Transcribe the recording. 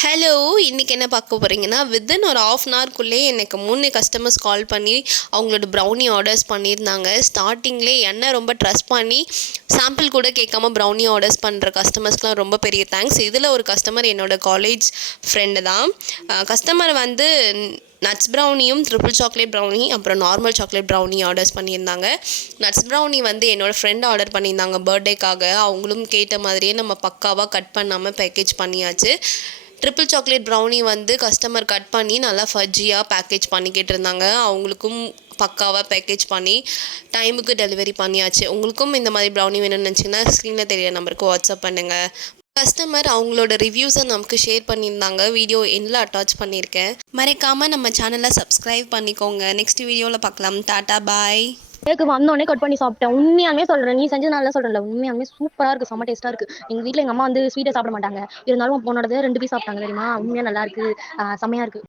Hello! இன்னைக்கு என்ன பார்க்க போறீங்கன்னா, வித்தின் ஒரு 1/2 அன் ஹவர்க்குள்ளே எனக்கு 3 கஸ்டமர்ஸ் கால் பண்ணி, அவங்களோட ப்ரௌனி ஆர்டர்ஸ் பண்ணியிருந்தாங்க. ஸ்டார்ட்டிங்லே என்ன ரொம்ப ட்ரஸ்ட் பண்ணி, சாம்பிள் கூட கேட்காம ப்ரௌனி ஆர்டர்ஸ் பண்ணுற கஸ்டமர்ஸ்க்குலாம் ரொம்ப பெரிய தேங்க்ஸ். இதில் ஒரு கஸ்டமர் என்னோட காலேஜ் ஃப்ரெண்டு தான். கஸ்டமர் வந்து நட்ஸ் ப்ரௌனியும், ட்ரிபிள் சாக்லேட் ப்ரௌனி, அப்புறம் நார்மல் சாக்லேட் ப்ரௌனி ஆர்டர்ஸ் பண்ணியிருந்தாங்க. நட்ஸ் ப்ரௌனி வந்து என்னோடய ஃப்ரெண்ட் ஆர்டர் பண்ணியிருந்தாங்க பர்த்டேக்காக. அவங்களும் கேட்ட மாதிரியே நம்ம பக்காவாக கட் பண்ணாமல் பேக்கேஜ் பண்ணியாச்சு. ட்ரிபிள் சாக்லேட் ப்ரௌனி வந்து கஸ்டமர் கட் பண்ணி நல்லா ஃபஜ்ஜியாக பேக்கேஜ் பண்ணிக்கிட்டு இருந்தாங்க. அவங்களுக்கும் பக்காவாக பேக்கேஜ் பண்ணி டைமுக்கு டெலிவரி பண்ணியாச்சு. உங்களுக்கும் இந்த மாதிரி ப்ரௌனி வேணும்னு நினச்சிங்கன்னா ஸ்க்ரீனில் தெரியிற நம்பருக்கு வாட்ஸ்அப் பண்ணுங்கள். கஸ்டமர் அவங்களோட ரிவ்யூஸை நமக்கு ஷேர் பண்ணியிருந்தாங்க. வீடியோ எண்டில் அட்டாச் பண்ணியிருக்கேன். மறக்காமல் நம்ம சேனலை சப்ஸ்கிரைப் பண்ணிக்கோங்க. நெக்ஸ்ட் வீடியோவில் பார்க்கலாம். டாட்டா பாய். எனக்கு வந்தோடனே கட் பண்ணி சாப்பிட்டேன். உண்மையாலுமே சொல்கிறேன், நீ செஞ்ச நல்லா சொல்கிறேன்ல, உண்மையாலுமே சூப்பராக இருக்குது, செம்ம டேஸ்ட்டாக இருக்குது. எங்கள் வீட்டில் எங்கள் அம்மா வந்து ஸ்வீட்டை சாப்பிட மாட்டாங்க, இருந்தாலும் உன்னோடது 2 பீஸ் சாப்பிட்டாங்க தெரியுமா. உண்மையாக நல்லா இருக்குது, செம்மையாக இருக்குது.